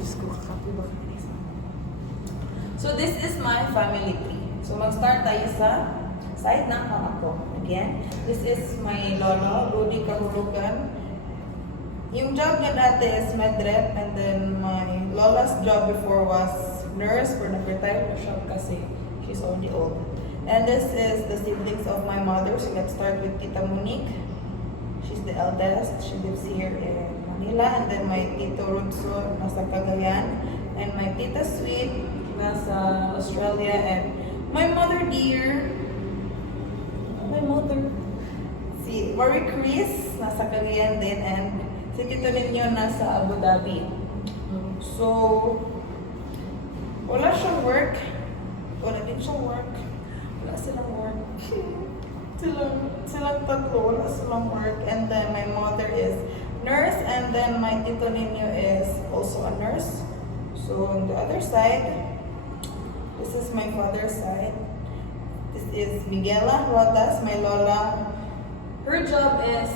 Diyos ko, kakapi ba kayo isa? So, this is my family tree. So, mag-start tayo sa side ng mama ko. Again, this is my lolo, Rudy Kahulugan. Yung job niya dati is medrep, and then my lola's job before was nurse, pero nag-retire na siya kasi she's already old. And this is the siblings of my mother. So let's start with Tita Monique. She's the eldest. She lives here in Manila. And then my Tito Rudso, nasa Cagayan. And my Tita Sweet, nasa Australia. And my mother dear, si Marie Chris, nasa Cagayan din. And si Tito ninyo nasa Abu Dhabi. So, wala siyang work. Wala din siyang work. Wala silang work. silang tatlo, wala silang work. And then my mother is nurse, and then my tito ninyo is also a nurse. So on the other side, this is my father's side. This is Miguela Rodas, my lola. Her job is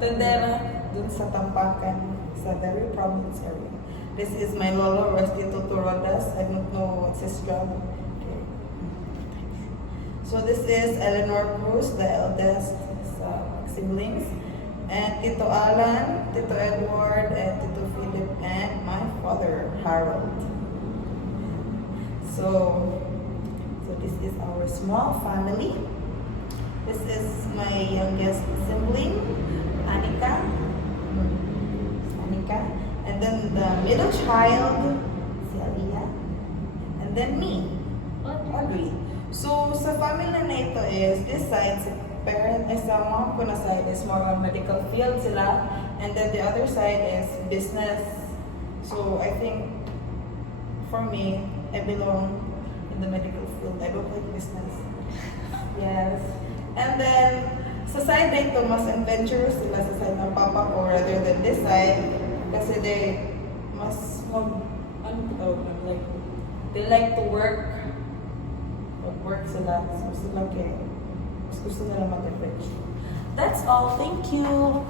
tendera dun sa Tampakan, sa Dari province area. This is my lolo, Restito Rodas. I don't know what's his job. Okay. So this is Eleanor Cruz, the eldest siblings. And Tito Alan, Tito Edward, and Tito Philip, and my father, Harold. So this is our small family. This is my youngest sibling, Anika. And then the middle child, si Aliyah. And then me, Audrey. So sa family na ito is, this side, sa mom ko na side is more on medical field sila. And then the other side is business. So I think, for me, I belong in the medical field. I don't like business. Yes. And then, sa side na ito, mas adventurous sila sa side ng papa ko rather than this side. Kasi they they like to work. Mag-work sila. So sila mas gusto nila mag-adventure. That's all. Thank you.